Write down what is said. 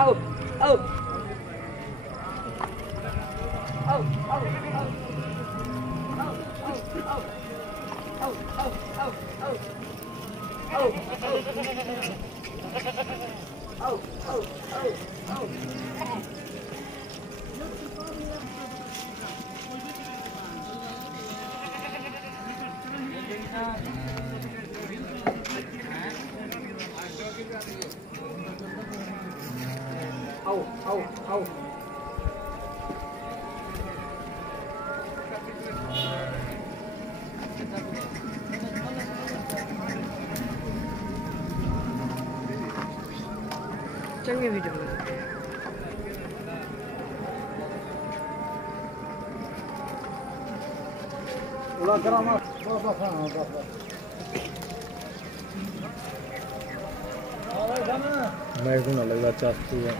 Oh, oh. Oh, oh, चंगे video में उड़ा करा मत बस खाना बस मैं ना लगता चाहती है